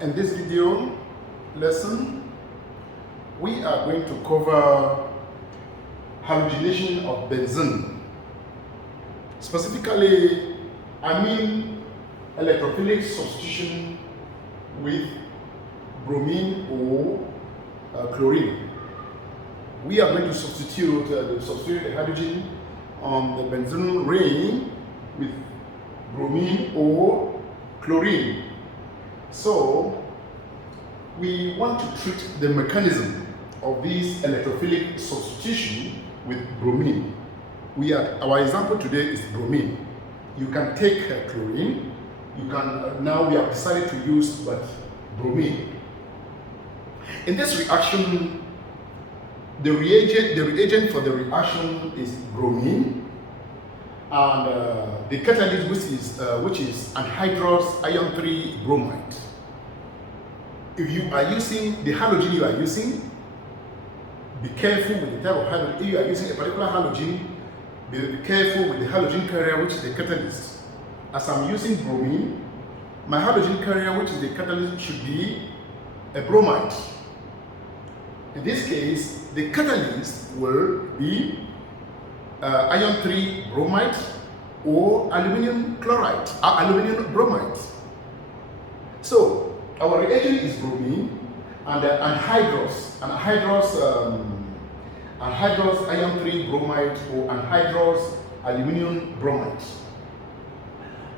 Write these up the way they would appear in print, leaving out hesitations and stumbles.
In this video lesson, we are going to cover halogenation of benzene. Specifically, I mean electrophilic substitution with bromine or chlorine. We are going to substitute the halogen on the benzene ring with bromine or chlorine. So we want to treat the mechanism of this electrophilic substitution with bromine. Our example today is bromine. You can take chlorine. You can now we have decided to use but bromine. In this reaction, the reagent for the reaction is bromine, and the catalyst which is anhydrous iron 3 bromide. If you are using the halogen you are using, be careful with the type of halogen. If you are using a particular halogen, be careful with the halogen carrier, which is the catalyst. As I'm using bromine, my halogen carrier, which is the catalyst, should be a bromide. In this case, the catalyst will be iron 3 bromide or aluminum chloride, aluminum bromide. So our reagent is bromine and anhydrous iron 3 bromide or anhydrous aluminum bromide,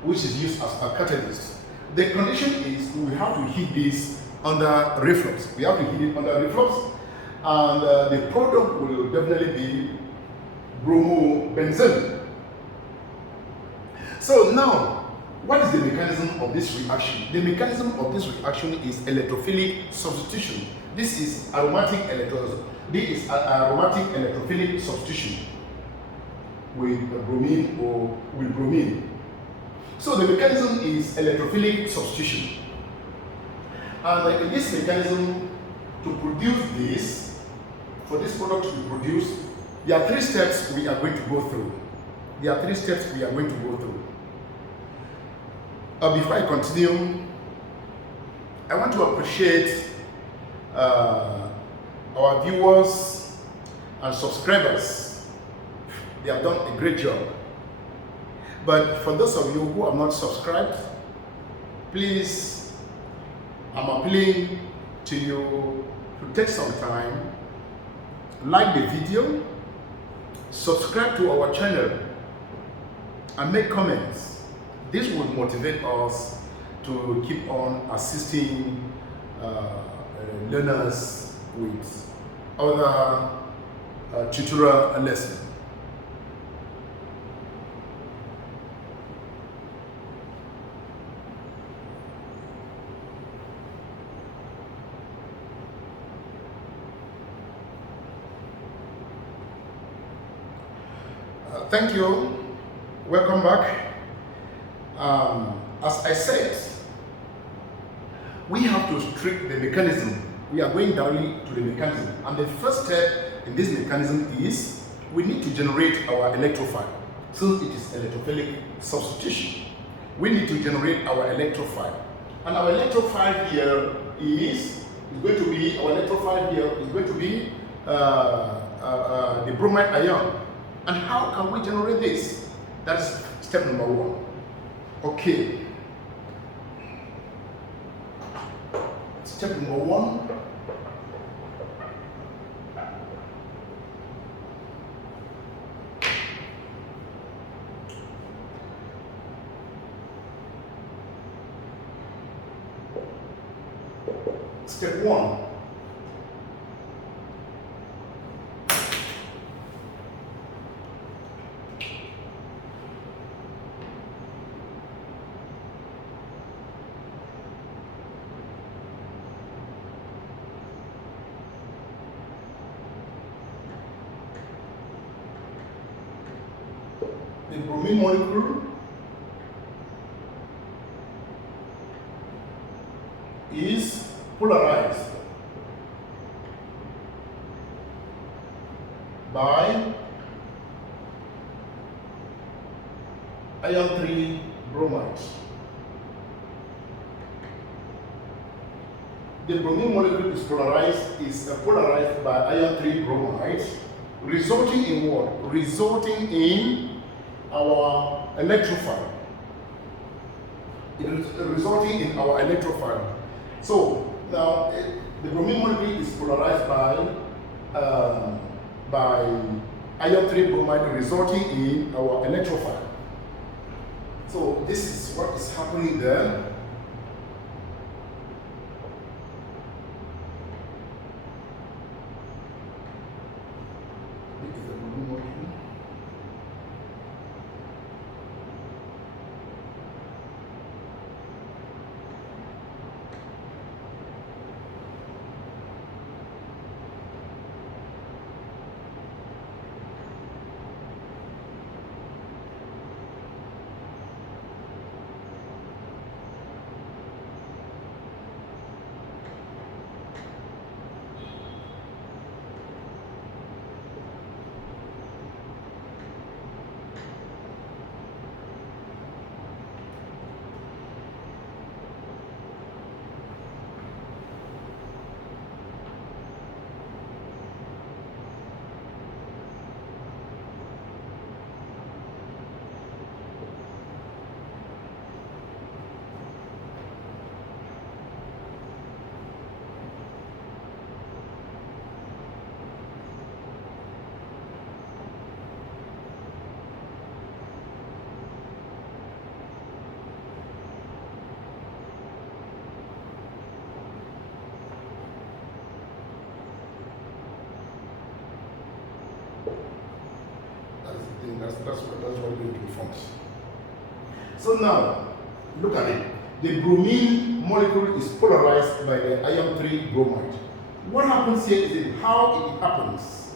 which is used as a catalyst. The condition is we have to heat this under reflux. We have to heat it under reflux, and the product will definitely be bromobenzene. So now, what is the mechanism of this reaction? The mechanism of this reaction is electrophilic substitution. This is aromatic electrophilic substitution with bromine or with bromine. So the mechanism is electrophilic substitution. And in this mechanism, to produce this, for this product to be produced, there are three steps we are going to go through. Before I continue, I want to appreciate our viewers and subscribers. They have done a great job. But for those of you who have not subscribed, please, I'm appealing to you to take some time, like the video, subscribe to our channel, and make comments. This will motivate us to keep on assisting learners with other tutorial lessons. Thank you. Welcome back. As I said, we have to treat the mechanism. We are going directly to the mechanism. And the first step in this mechanism is we need to generate our electrophile. Since it is electrophilic substitution, we need to generate our electrophile. And our electrophile here is going to be the bromide ion. And how can we generate this? That's step number one. Okay. Step number one. Step one. The bromine molecule is polarized by iron 3 bromide. the bromine molecule is polarized by iron 3 bromide, resulting in what? Resulting in our electrophile. It is resulting in our electrophile. So now the bromine molecule is polarized by iron 3 bromide, resulting in our electrophile. So this is what is happening there. This is the bromine molecule. That's what going to be formed. So now, look at it. The bromine molecule is polarized by the iron 3 bromide. What happens here is how it happens.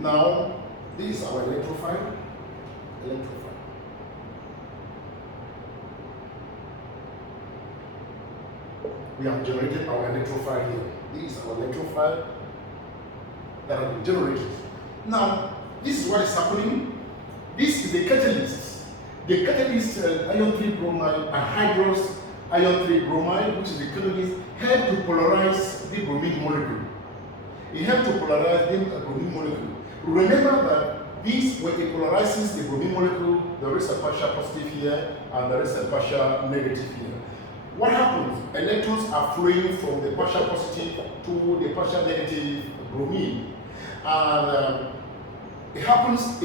Now, this is our electrophile. We have generated our electrophile here. This is our electrophile that has been generated. Now, this is what is happening. This is the catalyst. The catalyst, iron 3 bromide, anhydrous iron 3 bromide, which is the catalyst, help to polarize the bromine molecule. It helps to polarize the bromine molecule. Remember that this, when it polarizes the bromine molecule, there is a partial positive here and there is a partial negative here. What happens? Electrons are flowing from the partial positive to the partial negative bromine. And it happens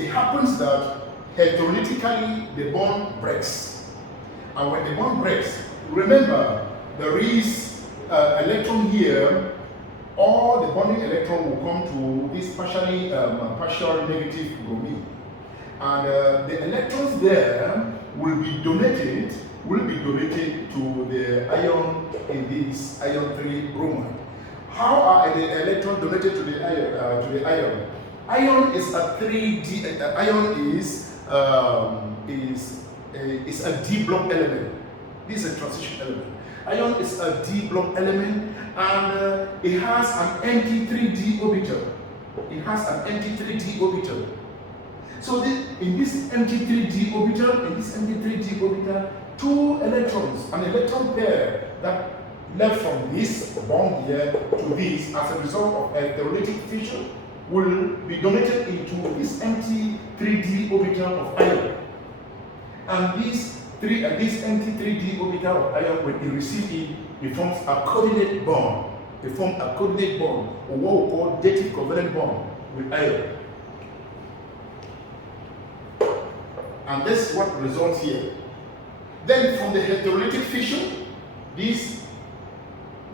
that heterolytically the bond breaks. And when the bond breaks, remember there is electron here. All the bonding electron will come to this partial negative bromine. And the electrons there will be donated to the ion in this iron 3 bromide. How are the electrons donated to the ion? Ion is a 3D. Ion is a D block element. This is a transition element. Ion is a D block element, and it has an empty 3D orbital. So in this empty 3D orbital, two electrons, an electron pair that left from this bond here to this as a result of a heterolytic fission will be donated into this empty 3D orbital of ion. And this empty 3D orbital of ion, when it receives it forms a coordinate bond. It forms a coordinate bond, or what we call dative covalent bond with ion. And that's what results here. Then from the heterolytic fission, this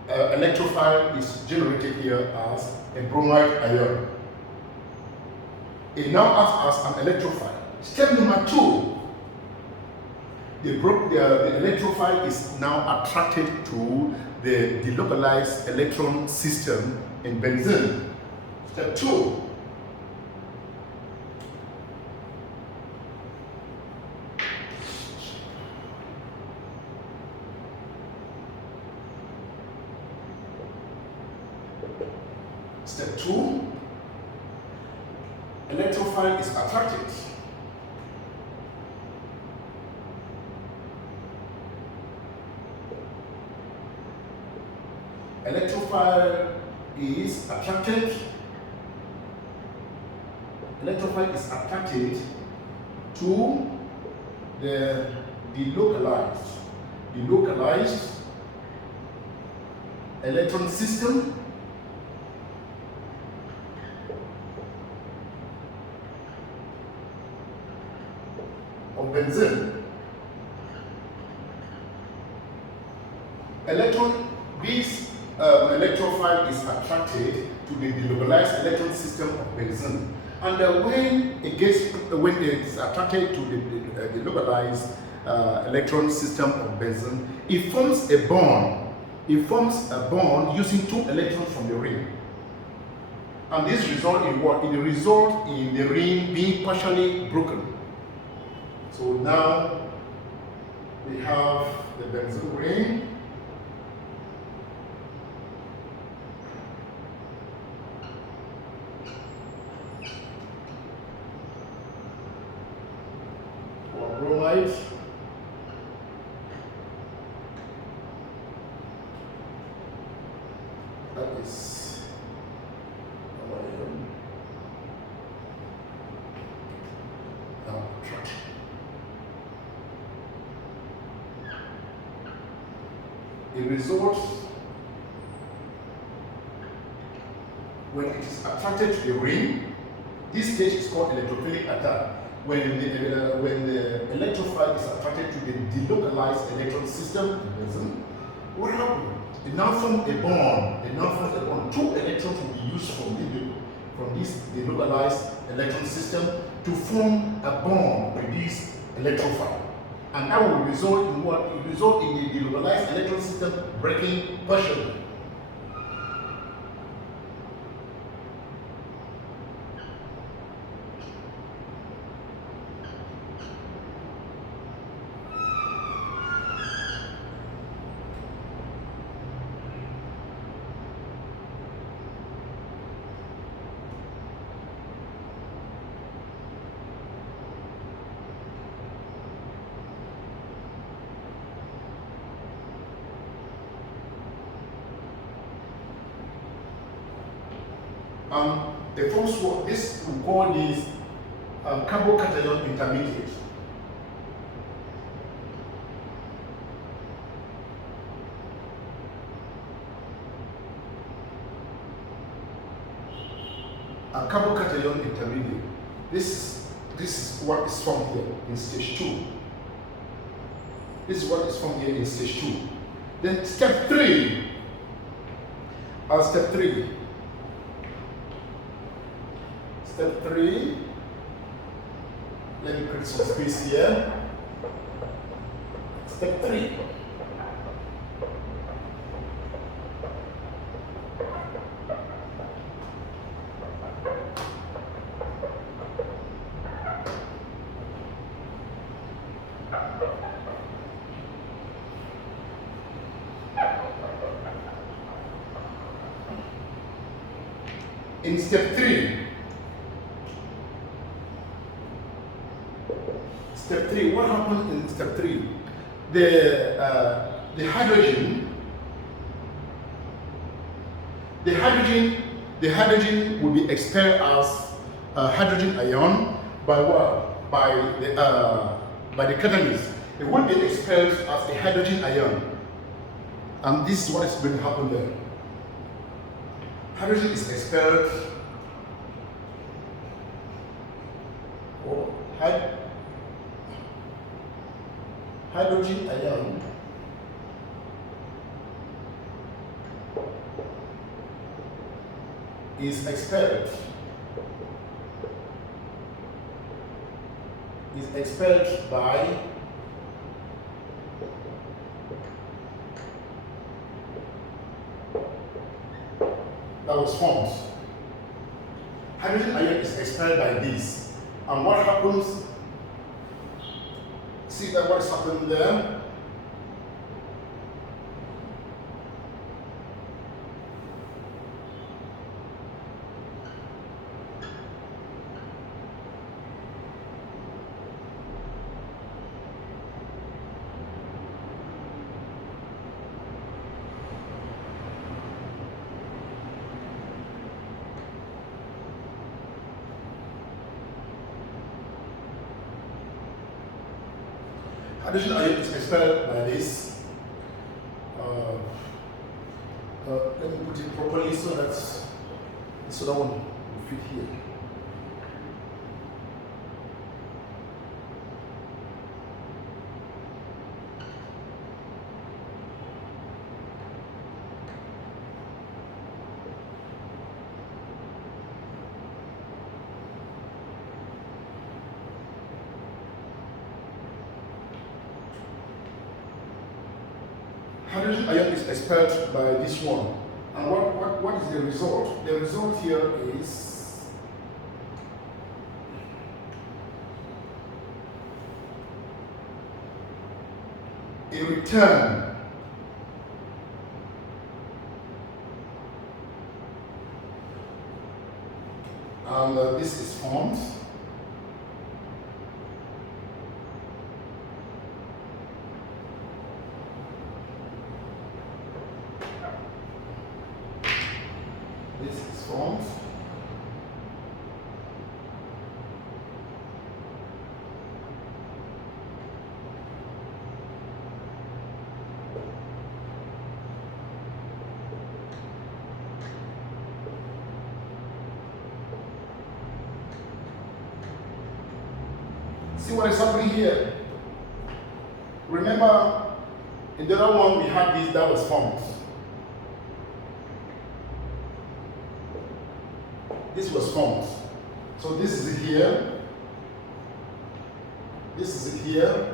electrophile is generated here as a bromide ion. It now acts as an electrophile. Step number 2, the electrophile is now attracted to the delocalized electron system in benzene. Step 2. Step 2, electrophile is attracted. Electrophile electrophile is attracted to the delocalized electron system of benzene. This electrophile is attracted to the delocalized electron system of benzene, and when it is attracted to the delocalized electron system of benzene, it forms a bond. It forms a bond using 2 electrons from the ring, and this results in what? It results in the ring being partially broken. So now we have the benzene ring. Bromide. That is it results when it is attracted to the ring. This stage is called electrophilic attack. When the electrophile is attracted to the delocalized electron system, what happens? It now forms a bond. 2 electrons will be used from this delocalized electron system to form a bond with this electrophile, and that will result in what? It will result in the delocalized electron system breaking partially. The first one, this we call this carbocation intermediate. A carbocation intermediate. This is what is formed here in stage 2. This is what is formed here in stage 2. Then step 3. Step 3, let me create some space here. Step 3. In step 3, what happened in step 3? The hydrogen will be expelled as a hydrogen ion by what? By the catalyst. It will be expelled as a hydrogen ion, and this is what is going to happen there. Hydrogen is expelled. Hydrogen ion is expelled by that was formed. Hydrogen ion is expelled by this, and what happens? See that what's happening there? hydrogen ion is expelled by this. Let me put it properly so that this other one will fit here. Hydrogen ion is expelled by this one. And what is the result? The result here is a return and this is formed. This is formed. See what is happening here? Remember, in the other one we had this that was formed. This was formed. So this is it here. This is it here.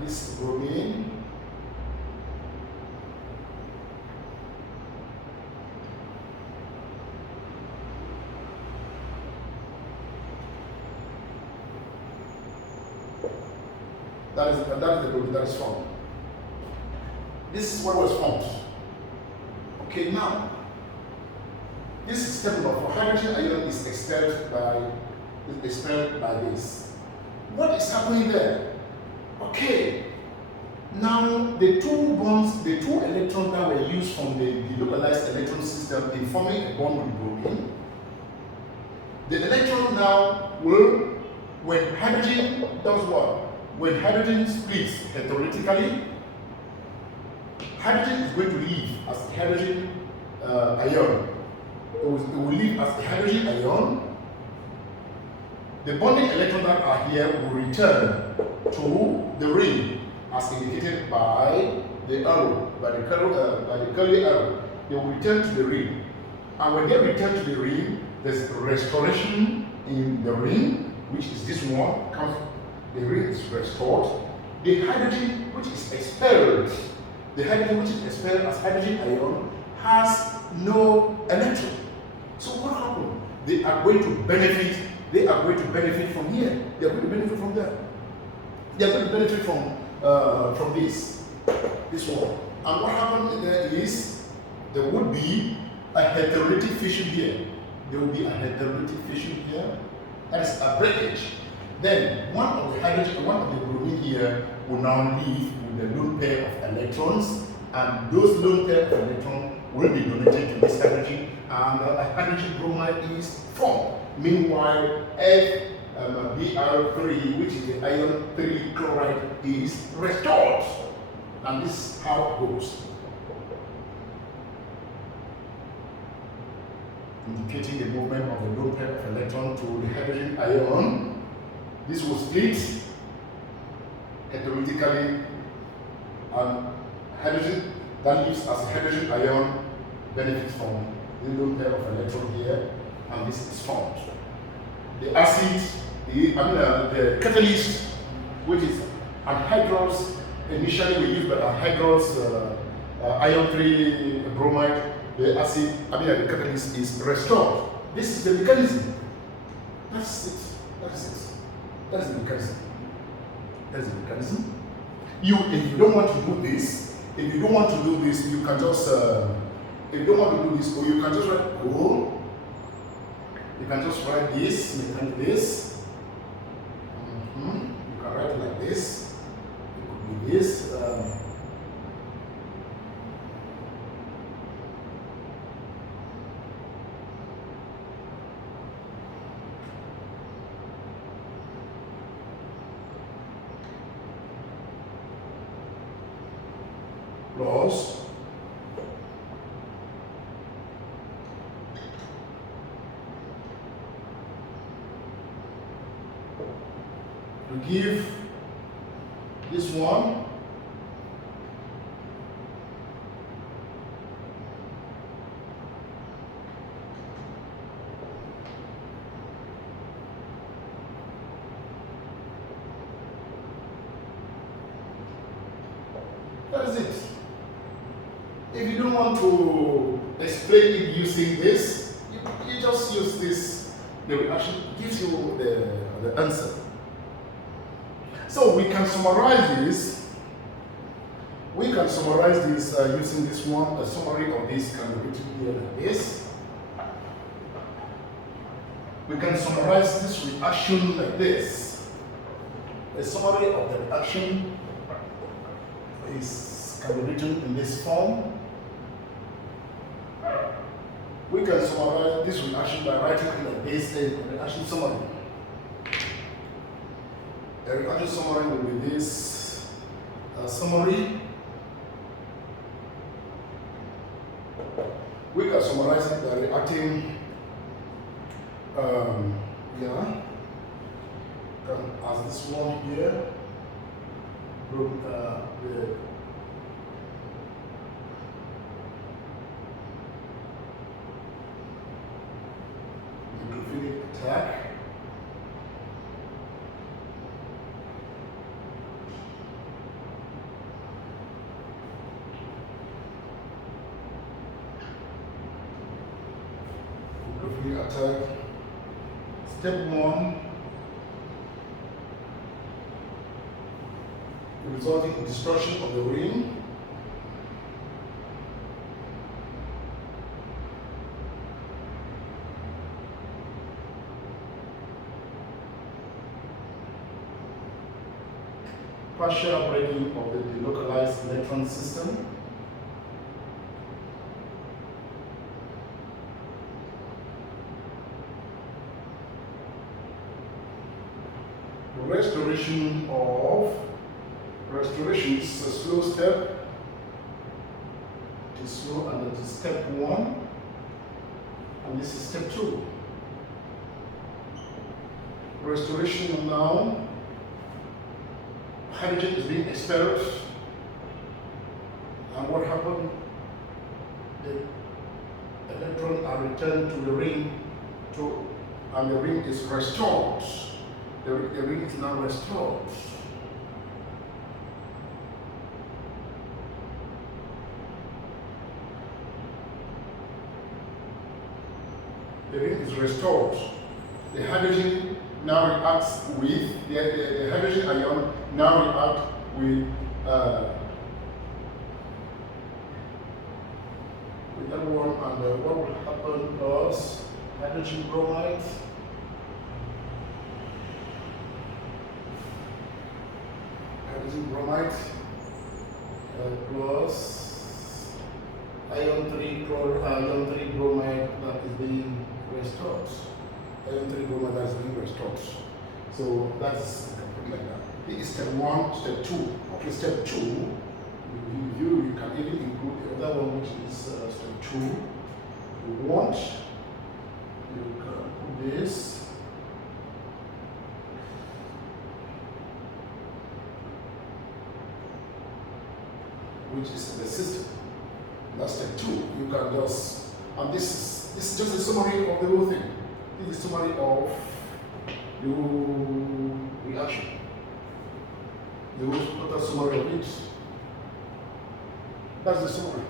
This is bromine. That is the bromine that is formed. This is what was formed. Okay, now this is step number 4. Hydrogen ion is expelled by this. What is happening there? Okay, now the two bonds, the two electrons that were used from the localized electron system in forming a bond with bromine, the electron now will, when hydrogen does what? When hydrogen splits heterolytically, hydrogen is going to leave as a hydrogen ion. It will leave as a hydrogen ion. The bonding electrons that are here will return to the ring as indicated by the arrow, by the curly arrow. They will return to the ring. And when they return to the ring, there's restoration in the ring, which is this one, the ring is restored. The hydrogen which is expelled, as hydrogen ion, has no electron. So what happened? They are going to benefit from here. They are going to benefit from there. They are going to benefit from this one. And what happened there is there would be a heterolytic fission here. There will be a heterolytic fission here. That is a breakage. Then one of the bromine here will now leave with a lone pair of electrons, and those lone pair of electrons will be donated to this hydrogen, and a hydrogen bromide is formed. Meanwhile, Br3, which is the iron 3 chloride, is restored. And this is how it goes. Indicating the movement of the lone pair of electron to the hydrogen ion. This will split heterolytically, and hydrogen that leaves as a hydrogen ion benefits from the lone pair of electron here, and this is formed. The acid, the catalyst, which is anhydrous, initially we used by anhydrous iron 3 bromide. The acid, the catalyst is restored. This is the mechanism. That's it. That is the mechanism. If you don't want to do this, you can just or you can just write O. You can just write this, like this. You can write it like this. It could be this. plus to give this one that is it. If you don't want to explain it using this, you just use this. The reaction gives you the answer. So we can summarize this. We can summarize this using this one. A summary of this can be written here like this. We can summarize this reaction like this. A summary of the reaction can be written in this form. We can summarize this reaction by writing it like this, a reaction summary. A reaction summary will be this summary. We can summarize it by reacting, as this one here, the electrophilic attack. Electrophilic attack. Step 1. Resulting in destruction of the ring. Partial breaking of the delocalized electron system. Restoration is a slow step. It is slow, and it is step 1, and this is step 2. Restoration now. Hydrogen is being expelled, and what happened? The electrons are returned to the ring, and the ring is restored. The ring is now restored. The ring is restored. The hydrogen now reacts with the hydrogen ion now react with that one, and what will happen plus hydrogen bromide. Hydrogen bromide plus ion 3 bromide that is being restored. Ion 3 bromide that is being restored. So that's like that. This is step 1, step 2. Okay, step 2, you can even include the other one, which is step 2. You can put this. Which is the system. That's step 2. You can just, and this is just a summary of the whole thing. This is a summary of your reaction. The whole total summary of it. That's the summary.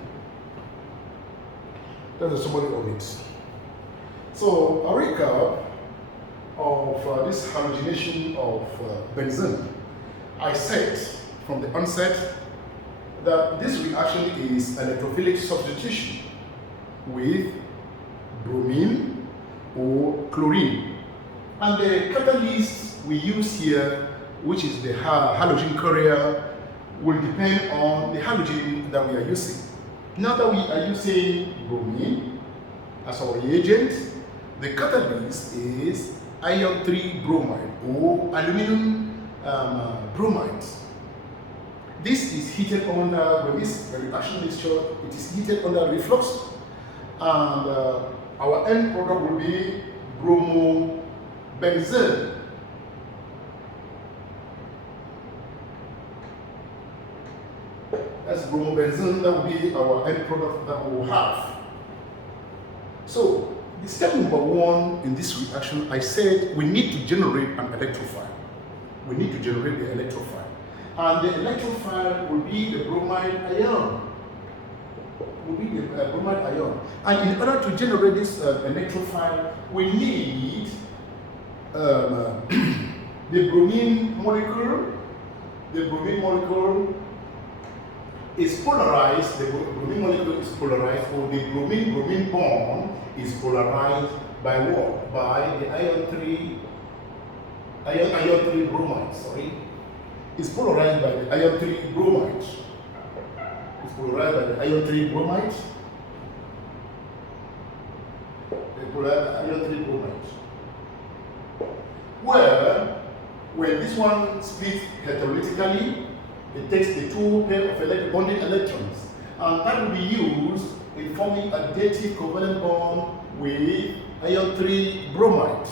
That's the summary of it. So a recap of this halogenation of benzene. I said from the onset that this reaction is electrophilic substitution with bromine or chlorine. And the catalyst we use here, which is the halogen carrier, will depend on the halogen that we are using. Now that we are using bromine as our reagent, the catalyst is ion 3 bromide or aluminum bromide. This is heated under, when this reaction mixture, it is heated under reflux, and our end product will be bromobenzene. That's bromobenzene, that will be our end product that we will have. So, the step number 1 in this reaction, I said we need to generate an electrophile. We need to generate the electrophile. And the electrophile will be the bromide ion. And in order to generate this electrophile, we need the bromine molecule. The bromine molecule is polarized. The bromine molecule is polarized, or the bromine bond is polarized by what? By the ion 3 bromide. Sorry. Is polarized by the ion 3 bromide. It's polarized by the ion 3 bromide. The polarized ion 3 bromide. Where, when this one splits heterolytically, it takes the 2 pair of bonding electrons, and that will be used in forming a dative covalent bond with ion 3 bromide.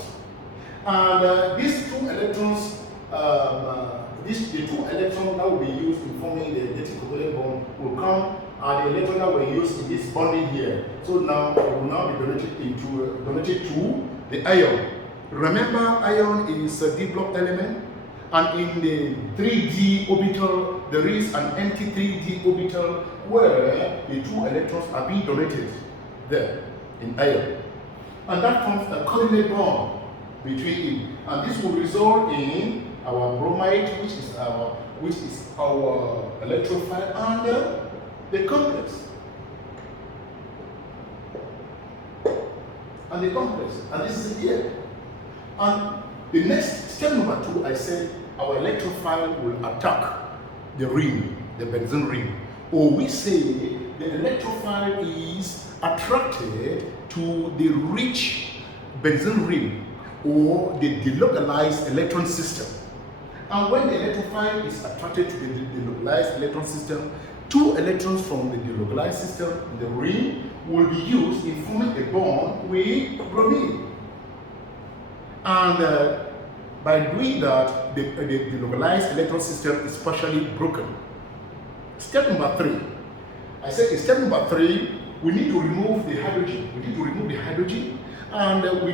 And these 2 electrons, the 2 electrons that will be used in forming the dative covalent bond will come and the electrons that were used in this bonding here. So now it will now be donated to the ion. Remember, ion is a d-block element, and in the 3d orbital there is an empty 3d orbital where the 2 electrons are being donated there in ion, and that forms a coordinate bond between it, and this will result in our bromide, which is our electrophile, and the complex. And this is here. And the next step number 2, I said our electrophile will attack the ring, the benzene ring. Or we say the electrophile is attracted to the rich benzene ring, or the delocalized electron system. And when the electrophile is attracted to the delocalized electron system, 2 electrons from the delocalized system, the ring, will be used in forming a bond with bromine. And by doing that, the delocalized electron system is partially broken. Step number 3. I said in step number 3, we need to remove the hydrogen. And we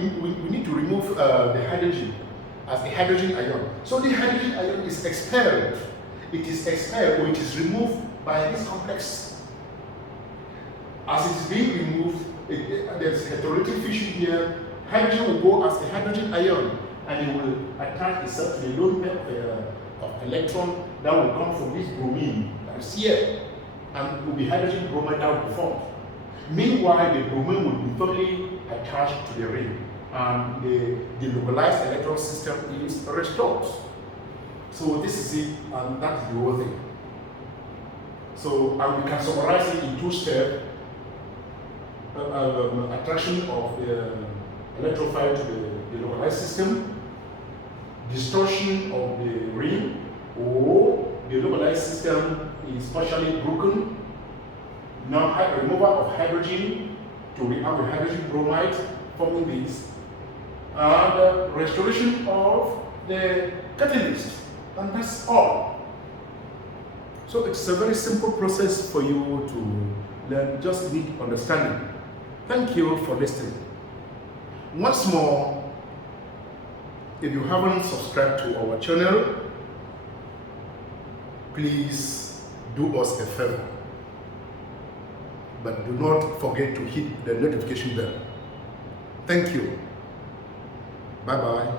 need to remove the hydrogen as a hydrogen ion. So the hydrogen ion is expelled. It is expelled, or it is removed by this complex. As it is being removed, there's heterolytic fission here. Hydrogen will go as a hydrogen ion, and it will attach itself to the lone pair of electron that will come from this bromine that is here, and it will be hydrogen bromide that will be formed. Meanwhile, the bromine will be firmly attached to the ring, and the localized electron system is restored. So this is it, and that's the whole thing. So, and we can summarize it in 2 steps: attraction of the electrophile to the localized system, distortion of the ring, or the localized system is partially broken. Now, removal of hydrogen to react with hydrogen bromide, forming this, and restoration of the catalyst, and that's all. So it's a very simple process for you to learn, just need understanding. Thank you for listening. Once more, if you haven't subscribed to our channel, please do us a favor. But do not forget to hit the notification bell. Thank you. Bye-bye.